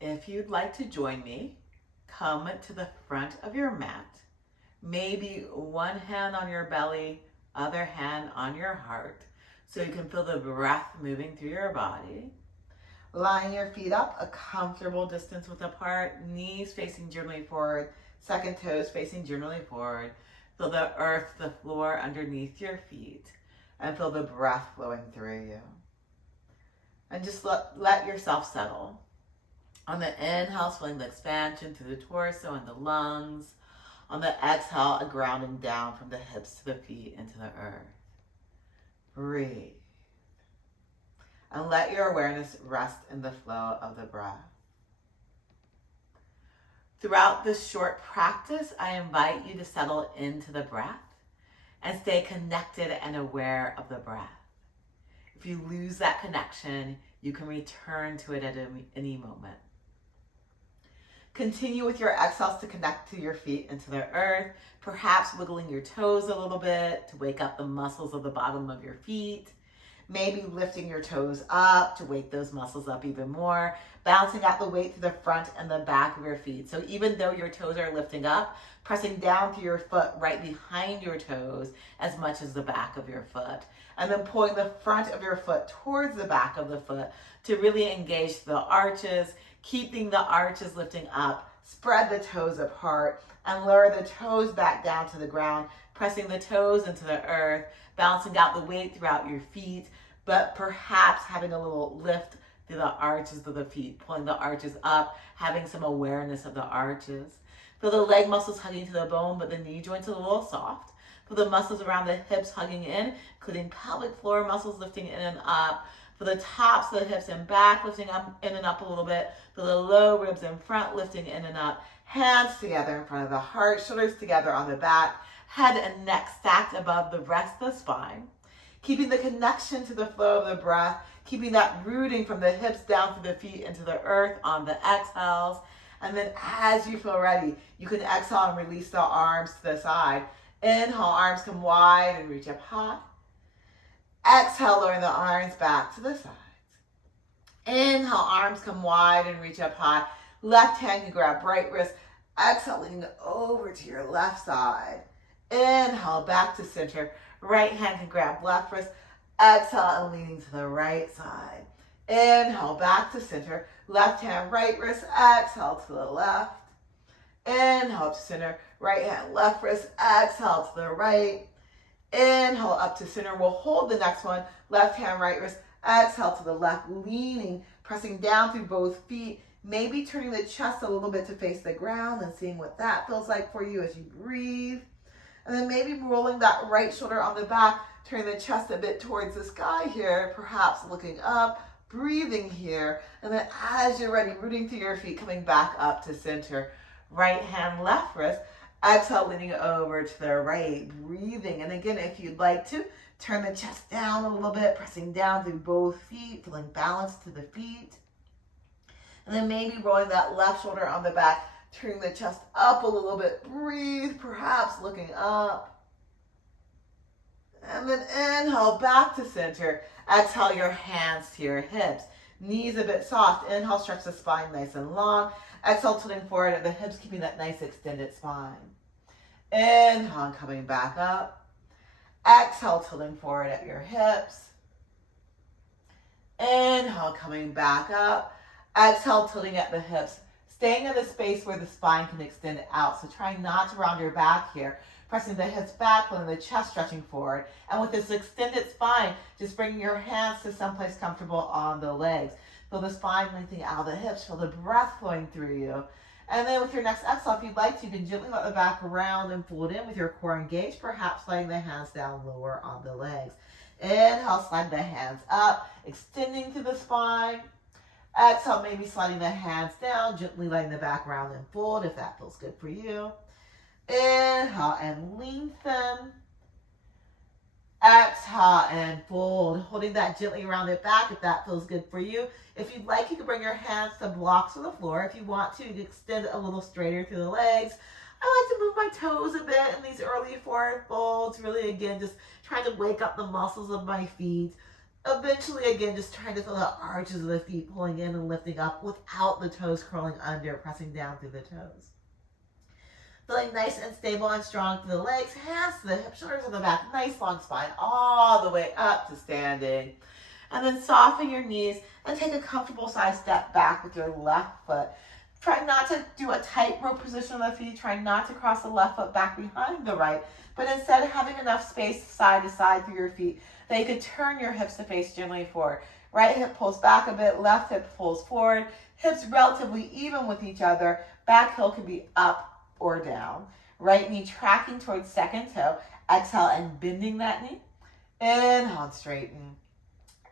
If you'd like to join me, come to the front of your mat. Maybe one hand on your belly, other hand on your heart, so you can feel the breath moving through your body. Line your feet up a comfortable distance width apart, knees facing generally forward, second toes facing generally forward. Feel the earth, the floor underneath your feet, and feel the breath flowing through you. And just let yourself settle. On the inhale, feeling the expansion through the torso and the lungs. On the exhale, a grounding down from the hips to the feet into the earth. Breathe. And let your awareness rest in the flow of the breath. Throughout this short practice, I invite you to settle into the breath and stay connected and aware of the breath. If you lose that connection, you can return to it at any moment. Continue with your exhales to connect to your feet into the earth, perhaps wiggling your toes a little bit to wake up the muscles of the bottom of your feet. Maybe lifting your toes up to wake those muscles up even more, balancing out the weight through the front and the back of your feet. So even though your toes are lifting up, pressing down through your foot right behind your toes as much as the back of your foot. And then pulling the front of your foot towards the back of the foot to really engage the arches, keeping the arches lifting up, spread the toes apart, and lower the toes back down to the ground, pressing the toes into the earth, balancing out the weight throughout your feet, but perhaps having a little lift through the arches of the feet, pulling the arches up, having some awareness of the arches. Feel the leg muscles hugging to the bone, but the knee joints are a little soft. Feel the muscles around the hips hugging in, including pelvic floor muscles lifting in and up. Feel the tops of the hips and back lifting up in and up a little bit. Feel the low ribs in front lifting in and up. Hands together in front of the heart, shoulders together on the back, head and neck stacked above the rest of the spine. Keeping the connection to the flow of the breath, keeping that rooting from the hips down to the feet into the earth on the exhales. And then as you feel ready, you can exhale and release the arms to the side. Inhale, arms come wide and reach up high. Exhale, lowering the arms back to the sides. Inhale, arms come wide and reach up high. Left hand can grab right wrist. Exhale, leaning over to your left side. Inhale, back to center. Right hand can grab left wrist. Exhale and leaning to the right side. Inhale, back to center. Left hand, right wrist. Exhale to the left. Inhale to center. Right hand, left wrist. Exhale to the right. Inhale up to center. We'll hold the next one. Left hand, right wrist. Exhale to the left. Leaning, pressing down through both feet. Maybe turning the chest a little bit to face the ground and seeing what that feels like for you as you breathe. And then maybe rolling that right shoulder on the back, turning the chest a bit towards the sky here, perhaps looking up, breathing here. And then as you're ready, rooting through your feet, coming back up to center. Right hand, left wrist. Exhale, leaning over to the right, breathing. And again, if you'd like to, turn the chest down a little bit, pressing down through both feet, feeling balance to the feet. And then maybe rolling that left shoulder on the back, turning the chest up a little bit. Breathe, perhaps looking up. And then inhale, back to center. Exhale, your hands to your hips. Knees a bit soft. Inhale, stretch the spine nice and long. Exhale, tilting forward at the hips, keeping that nice extended spine. Inhale, coming back up. Exhale, tilting forward at your hips. Inhale, coming back up. Exhale, tilting at the hips. Staying in the space where the spine can extend out. So trying not to round your back here. Pressing the hips back, letting the chest stretching forward. And with this extended spine, just bringing your hands to someplace comfortable on the legs. Feel the spine lengthening out of the hips. Feel the breath flowing through you. And then with your next exhale, if you'd like to, you can gently let the back round and fold in with your core engaged, perhaps sliding the hands down lower on the legs. Inhale, slide the hands up, extending through the spine. Exhale, maybe sliding the hands down, gently letting the back round and fold if that feels good for you. Inhale and lengthen. Exhale and fold, holding that gently rounded back if that feels good for you. If you'd like, you can bring your hands to blocks on the floor. If you want to, you can extend a little straighter through the legs. I like to move my toes a bit in these early forward folds. Really, again, just trying to wake up the muscles of my feet. Eventually, again, just trying to feel the arches of the feet pulling in and lifting up without the toes curling under, pressing down through the toes. Feeling nice and stable and strong through the legs, hands to the hips, shoulders to the back, nice long spine all the way up to standing. And then soften your knees and take a comfortable size step back with your left foot. Try not to do a tightrope position on the feet. Try not to cross the left foot back behind the right, but instead having enough space side to side through your feet that you could turn your hips to face gently forward. Right hip pulls back a bit, left hip pulls forward, hips relatively even with each other. Back heel can be up or down. Right knee tracking towards second toe. Exhale and bending that knee. Inhale and straighten.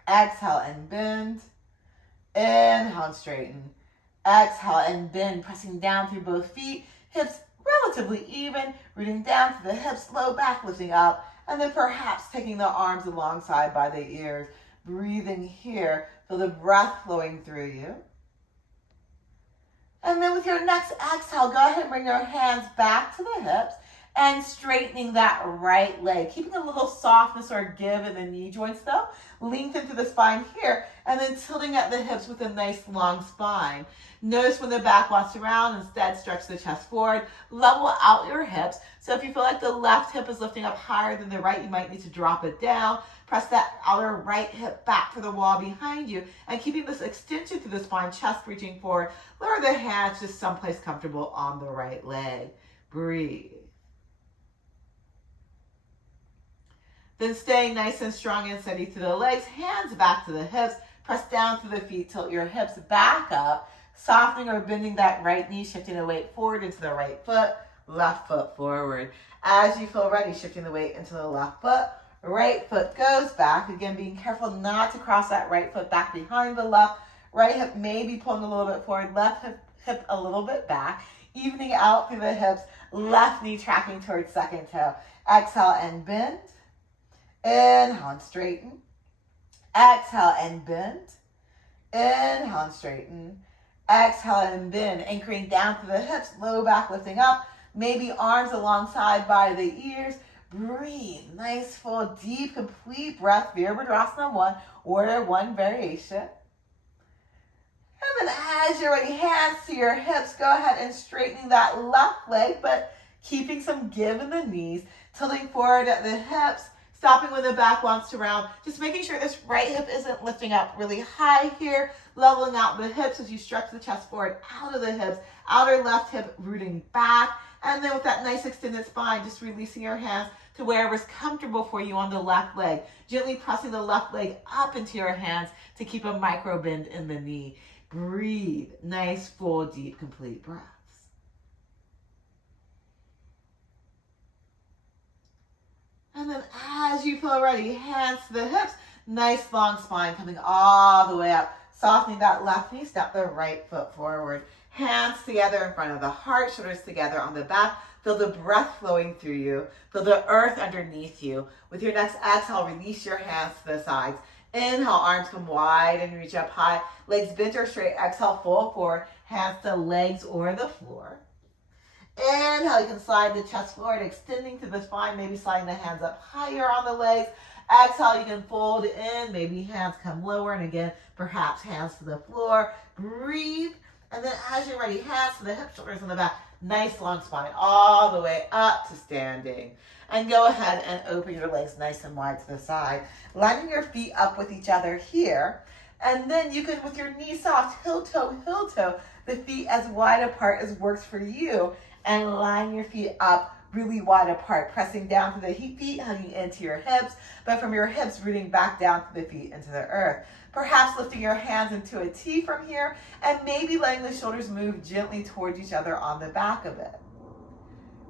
Exhale and bend. Inhale and straighten. Exhale and bend, pressing down through both feet. Hips relatively even, rooting down to the hips, low back lifting up, and then perhaps taking the arms alongside by the ears. Breathing here, feel the breath flowing through you. And then with your next exhale, go ahead and bring your hands back to the hips and straightening that right leg. Keeping a little softness or give in the knee joints though. Lengthen through the spine here and then tilting at the hips with a nice long spine. Notice when the back wants to round, instead stretch the chest forward. Level out your hips. So if you feel like the left hip is lifting up higher than the right, you might need to drop it down. Press that outer right hip back to the wall behind you and keeping this extension through the spine, chest reaching forward. Lower the hands just someplace comfortable on the right leg. Breathe. Then staying nice and strong and steady through the legs, hands back to the hips, press down through the feet, tilt your hips back up, softening or bending that right knee, shifting the weight forward into the right foot, left foot forward. As you feel ready, shifting the weight into the left foot, right foot goes back. Again, being careful not to cross that right foot back behind the left. Right hip may be pulling a little bit forward, left hip a little bit back, evening out through the hips, left knee tracking towards second toe. Exhale and bend. Inhale and straighten. Exhale and bend. Inhale and straighten. Exhale and bend, anchoring down to the hips, low back lifting up, maybe arms alongside by the ears. Breathe, nice, full, deep, complete breath, Virabhadrasana 1, Warrior 1 variation. And then as you're ready, hands to your hips, go ahead and straightening that left leg, but keeping some give in the knees, tilting forward at the hips, stopping when the back wants to round, just making sure this right hip isn't lifting up really high here, leveling out the hips as you stretch the chest forward out of the hips, outer left hip rooting back, and then with that nice extended spine, just releasing your hands to wherever's comfortable for you on the left leg, gently pressing the left leg up into your hands to keep a micro bend in the knee. Breathe, nice, full, deep, complete breaths. And then as you feel ready, hands to the hips, nice long spine coming all the way up. Softening that left knee, step the right foot forward. Hands together in front of the heart, shoulders together on the back. Feel the breath flowing through you. Feel the earth underneath you. With your next exhale, release your hands to the sides. Inhale, arms come wide and reach up high. Legs bent or straight. Exhale, fold forward. Hands to legs or the floor. Inhale, you can slide the chest forward, extending to the spine, maybe sliding the hands up higher on the legs. Exhale, you can fold in, maybe hands come lower, and again, perhaps hands to the floor. Breathe, and then as you're ready, hands to the hips, shoulders in the back. Nice long spine all the way up to standing. And go ahead and open your legs nice and wide to the side, lining your feet up with each other here. And then you can, with your knees soft, heel toe, the feet as wide apart as works for you, and line your feet up really wide apart, pressing down to the feet, hugging into your hips, but from your hips, rooting back down to the feet into the earth. Perhaps lifting your hands into a T from here, and maybe letting the shoulders move gently towards each other on the back of it.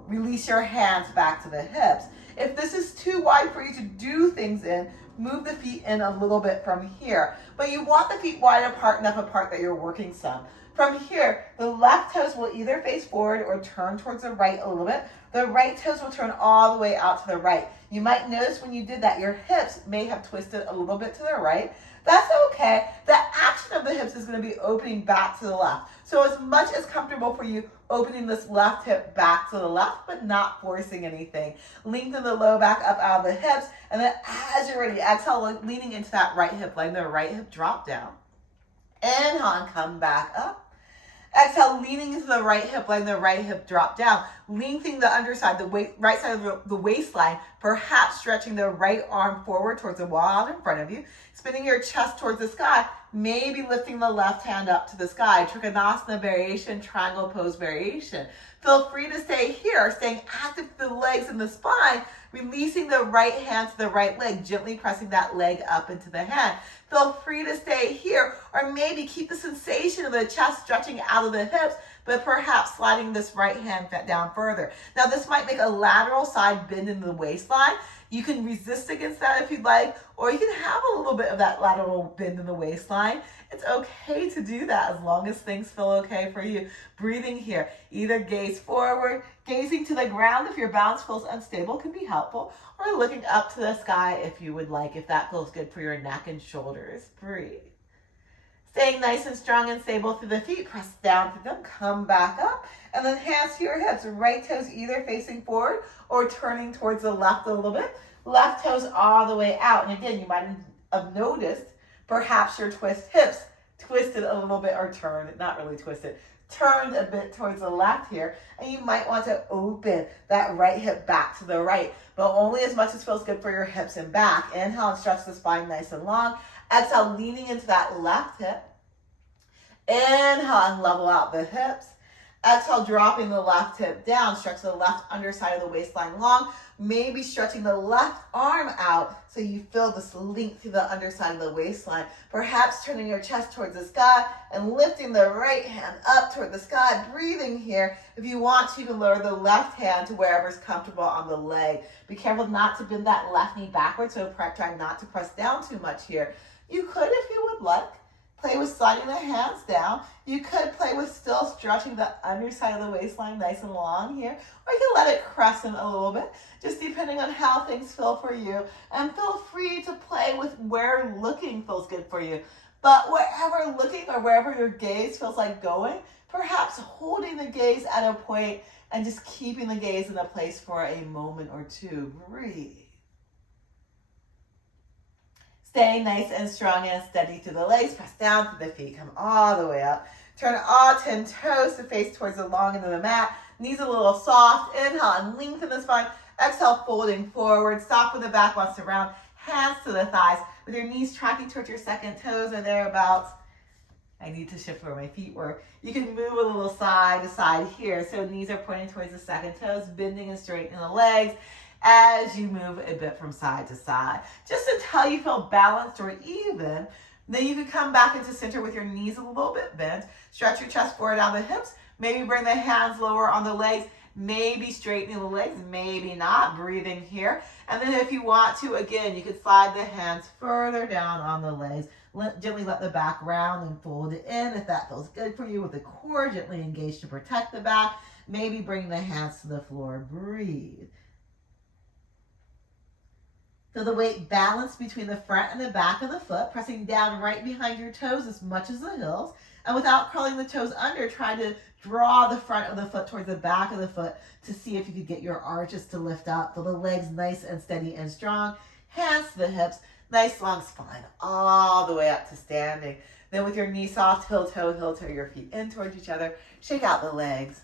Release your hands back to the hips. If this is too wide for you to do things in, move the feet in a little bit from here. But you want the feet wide apart, enough apart that you're working some. From here, the left toes will either face forward or turn towards the right a little bit. The right toes will turn all the way out to the right. You might notice when you did that, your hips may have twisted a little bit to the right. That's okay. The action of the hips is going to be opening back to the left. So as much as comfortable for you opening this left hip back to the left, but not forcing anything. Lengthen the low back up out of the hips, and then as you're ready, exhale, leaning into that right hip, letting the right hip drop down. Inhale and come back up. Exhale, leaning into the right hip, letting the right hip drop down. Lengthening the underside, the right side of the waistline, perhaps stretching the right arm forward towards the wall out in front of you. Spinning your chest towards the sky, maybe lifting the left hand up to the sky. Trikonasana variation, triangle pose variation. Feel free to stay here, staying active with the legs and the spine, releasing the right hand to the right leg, gently pressing that leg up into the hand. Feel free to stay here, or maybe keep the sensation of the chest stretching out of the hips, but perhaps sliding this right hand down further. Now this might make a lateral side bend in the waistline. You can resist against that if you'd like, or you can have a little bit of that lateral bend in the waistline. It's okay to do that as long as things feel okay for you. Breathing here, either gaze forward, gazing to the ground if your balance feels unstable can be helpful, or looking up to the sky if you would like, if that feels good for your neck and shoulders. Breathe. Staying nice and strong and stable through the feet, press down through them, come back up, and then hands to your hips. Right toes either facing forward or turning towards the left a little bit. Left toes all the way out. And again, you might have noticed perhaps your hips twisted a little bit, or turned, not really twisted, turned a bit towards the left here. And you might want to open that right hip back to the right, but only as much as feels good for your hips and back. Inhale and stretch the spine nice and long. Exhale, leaning into that left hip. Inhale and level out the hips. Exhale, dropping the left hip down. Stretch the left underside of the waistline long. Maybe stretching the left arm out so you feel this length through the underside of the waistline. Perhaps turning your chest towards the sky and lifting the right hand up toward the sky. Breathing here. If you want to, you can lower the left hand to wherever's comfortable on the leg. Be careful not to bend that left knee backwards, so try not to press down too much here. You could, if you would like, play with sliding the hands down. You could play with still stretching the underside of the waistline nice and long here. Or you can let it crescent a little bit, just depending on how things feel for you. And feel free to play with where looking feels good for you. But wherever looking or wherever your gaze feels like going, perhaps holding the gaze at a point and just keeping the gaze in a place for a moment or two. Breathe. Stay nice and strong and steady through the legs. Press down through the feet. Come all the way up. Turn all 10 toes to face towards the long end of the mat. Knees a little soft. Inhale and lengthen the spine. Exhale, folding forward. Stop when the back wants to round. Hands to the thighs. With your knees tracking towards your second toes or thereabouts. I need to shift where my feet were. You can move a little side to side here. So knees are pointing towards the second toes, bending and straightening the legs as you move a bit from side to side. Just until you feel balanced or even, then you can come back into center with your knees a little bit bent. Stretch your chest forward out of the hips. Maybe bring the hands lower on the legs. Maybe straightening the legs, maybe not. Breathing here. And then if you want to, again, you can slide the hands further down on the legs. Gently let the back round and fold it in if that feels good for you. With the core gently engaged to protect the back. Maybe bring the hands to the floor. Breathe. Feel the weight balance between the front and the back of the foot, pressing down right behind your toes as much as the heels. And without curling the toes under, try to draw the front of the foot towards the back of the foot to see if you could get your arches to lift up. Feel the legs nice and steady and strong. Hands to the hips. Nice long spine all the way up to standing. Then with your knee soft, heel toe, your feet in towards each other. Shake out the legs.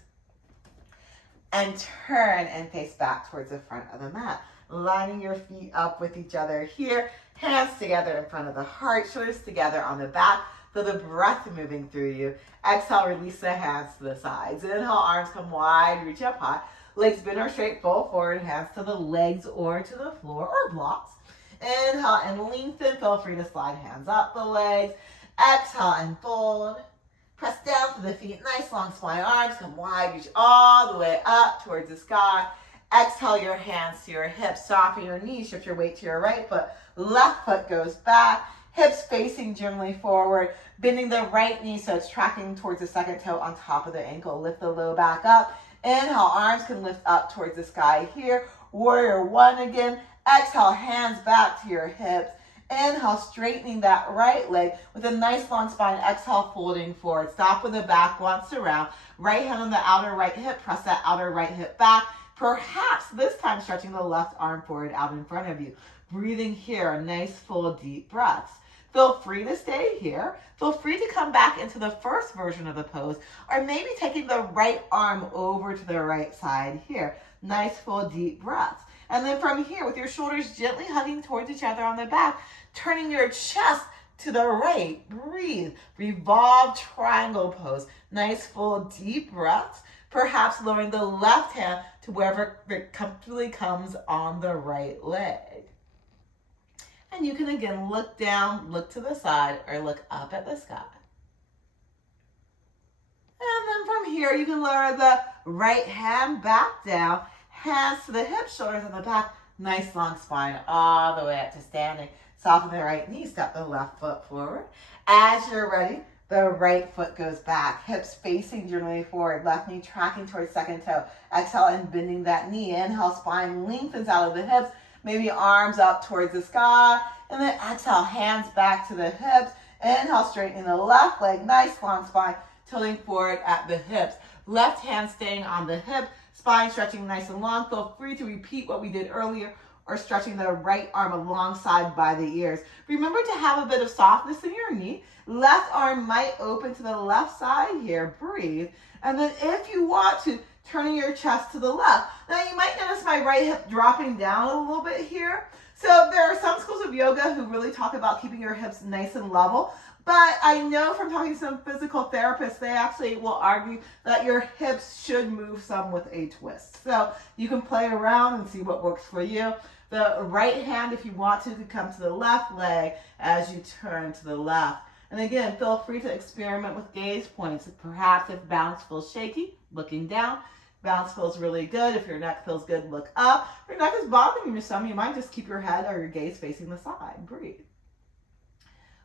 And turn and face back towards the front of the mat. Lining your feet up with each other here. Hands together in front of the heart. Shoulders together on the back. Feel the breath moving through you. Exhale, release the hands to the sides. Inhale, arms come wide, reach up high. Legs bend or straight, fold forward. Hands to the legs or to the floor or blocks. Inhale and lengthen. Feel free to slide hands up the legs. Exhale and fold. Press down to the feet. Nice long spine. Arms come wide. Reach all the way up towards the sky. Exhale your hands to your hips. Soften your knees. Shift your weight to your right foot. Left foot goes back. Hips facing gently forward. Bending the right knee so it's tracking towards the second toe on top of the ankle. Lift the low back up. Inhale. Arms can lift up towards the sky here. Warrior one again. Exhale. Hands back to your hips. Inhale, straightening that right leg with a nice long spine. Exhale, folding forward. Stop when the back wants to round. Right hand on the outer right hip. Press that outer right hip back. Perhaps this time stretching the left arm forward out in front of you. Breathing here, nice full deep breaths. Feel free to stay here. Feel free to come back into the first version of the pose, or maybe taking the right arm over to the right side here. Nice full deep breaths. And then from here, with your shoulders gently hugging towards each other on the back, turning your chest to the right. Breathe. Revolve triangle pose. Nice full deep breaths. Perhaps lowering the left hand to wherever it comfortably comes on the right leg. And you can again look down, look to the side, or look up at the sky. And then from here, you can lower the right hand back down, hands to the hips, shoulders on the back, nice long spine all the way up to standing. Soften the right knee, step the left foot forward. As you're ready, the right foot goes back, hips facing generally forward, left knee tracking towards second toe. Exhale and bending that knee. Inhale, spine lengthens out of the hips, maybe arms up towards the sky. And then exhale, hands back to the hips. Inhale, straightening the left leg, nice long spine, tilting forward at the hips. Left hand staying on the hip, spine stretching nice and long. Feel free to repeat what we did earlier, or stretching the right arm alongside by the ears. Remember to have a bit of softness in your knee. Left arm might open to the left side here. Breathe. And then if you want to, turning your chest to the left. Now you might notice my right hip dropping down a little bit here. So there are some schools of yoga who really talk about keeping your hips nice and level. But I know from talking to some physical therapists, they actually will argue that your hips should move some with a twist. So you can play around and see what works for you. The right hand, if you want to, could come to the left leg as you turn to the left. And again, feel free to experiment with gaze points. Perhaps if balance feels shaky, looking down. Balance feels really good. If your neck feels good, look up. If your neck is bothering you some, you might just keep your head or your gaze facing the side. Breathe.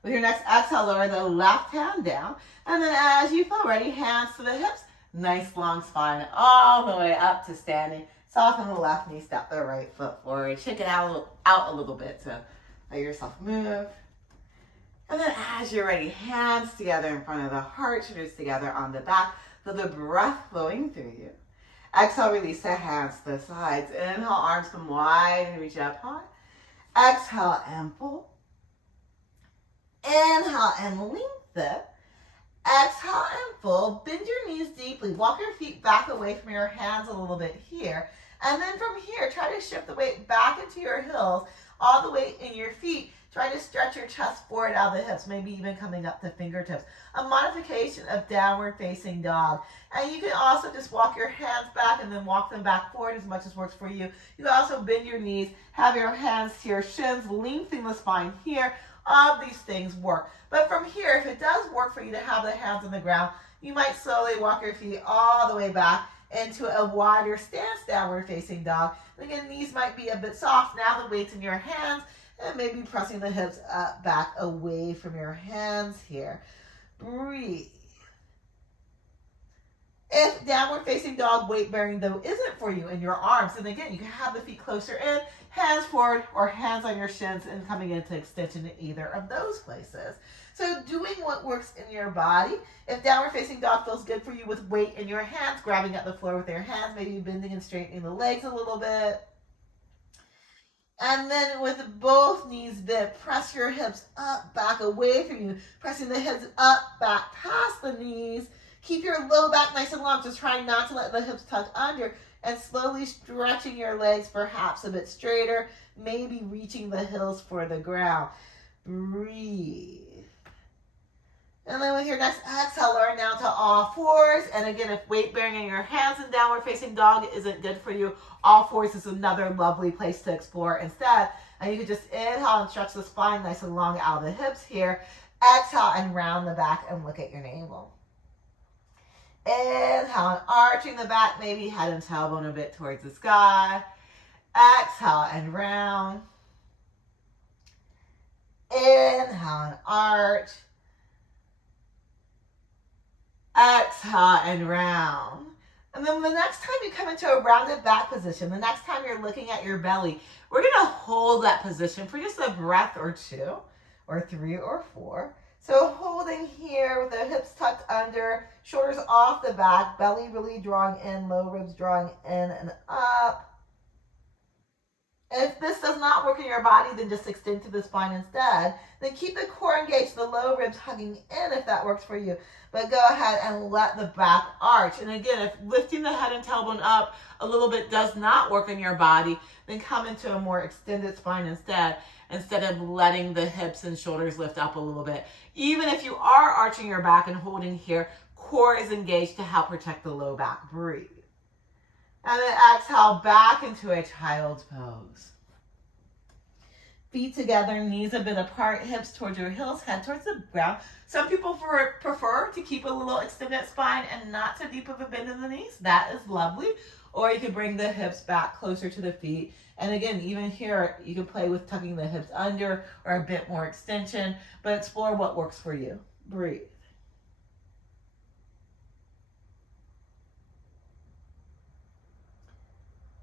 With your next exhale, lower the left hand down. And then as you feel ready, hands to the hips. Nice long spine all the way up to standing. Soften the left knee, step the right foot forward. Shake it out a little bit to let yourself move. And then as you're ready, hands together in front of the heart, shoulders together on the back. Feel the breath flowing through you. Exhale, release the hands to the sides. Inhale, arms come wide and reach up high. Exhale and fold. Inhale and lengthen. Exhale and fold. Bend your knees deeply. Walk your feet back away from your hands a little bit here. And then from here, try to shift the weight back into your heels, all the way in your feet. Try to stretch your chest forward out of the hips, maybe even coming up to fingertips. A modification of downward facing dog. And you can also just walk your hands back and then walk them back forward as much as works for you. You can also bend your knees, have your hands to your shins, lengthening the spine here. All of these things work. But from here, if it does work for you to have the hands on the ground, you might slowly walk your feet all the way back into a wider stance, downward facing dog. And again, knees might be a bit soft. Now the weight's in your hands, and maybe pressing the hips up, back away from your hands here. Breathe. If downward facing dog weight bearing though isn't for you in your arms, then again, you can have the feet closer in, hands forward, or hands on your shins and coming into extension in either of those places. So doing what works in your body. If downward facing dog feels good for you with weight in your hands, grabbing at the floor with your hands, maybe bending and straightening the legs a little bit. And then with both knees bent, press your hips up, back away from you, pressing the hips up, back past the knees. Keep your low back nice and long, just trying not to let the hips tuck under, and slowly stretching your legs perhaps a bit straighter, maybe reaching the heels for the ground. Breathe. And then with your next exhale, lower down to all fours. And again, if weight bearing in your hands and downward facing dog isn't good for you, all fours is another lovely place to explore instead. And you can just inhale and stretch the spine nice and long out of the hips here. Exhale and round the back and look at your navel. Inhale and arching the back, maybe head and tailbone a bit towards the sky. Exhale and round. Inhale and arch. Exhale and round. And then the next time you come into a rounded back position, the next time you're looking at your belly, we're going to hold that position for just a breath or two, or 3 or 4. So holding here with the hips tucked under, shoulders off the back, belly really drawing in, low ribs drawing in and up. If this does not work in your body, then just extend to the spine instead. Then keep the core engaged, the low ribs hugging in if that works for you. But go ahead and let the back arch. And again, if lifting the head and tailbone up a little bit does not work in your body, then come into a more extended spine instead of letting the hips and shoulders lift up a little bit. Even if you are arching your back and holding here, core is engaged to help protect the low back. Breathe. And then exhale back into a child's pose. Feet together, knees a bit apart, hips towards your heels, head towards the ground. Some people prefer to keep a little extended spine and not so deep of a bend in the knees. That is lovely. Or you can bring the hips back closer to the feet. And again, even here, you can play with tucking the hips under or a bit more extension, but explore what works for you. Breathe.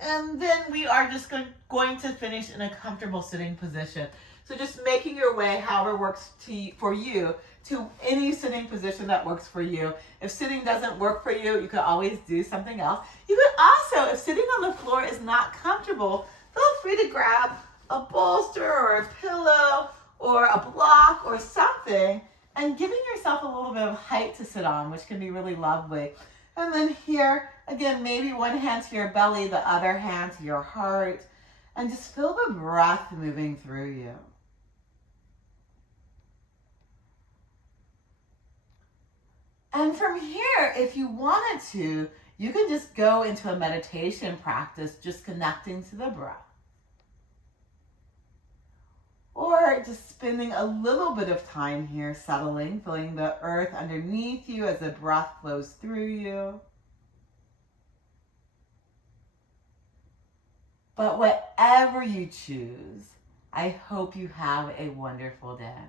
And then we are just going to finish in a comfortable sitting position. So just making your way, however works for you, to any sitting position that works for you. If sitting doesn't work for you, you can always do something else. You can also, if sitting on the floor is not comfortable, feel free to grab a bolster or a pillow or a block or something and giving yourself a little bit of height to sit on, which can be really lovely. And then here, again, maybe one hand to your belly, the other hand to your heart, and just feel the breath moving through you. And from here, if you wanted to, you can just go into a meditation practice, just connecting to the breath. Or just spending a little bit of time here settling, feeling the earth underneath you as the breath flows through you. But whatever you choose, I hope you have a wonderful day.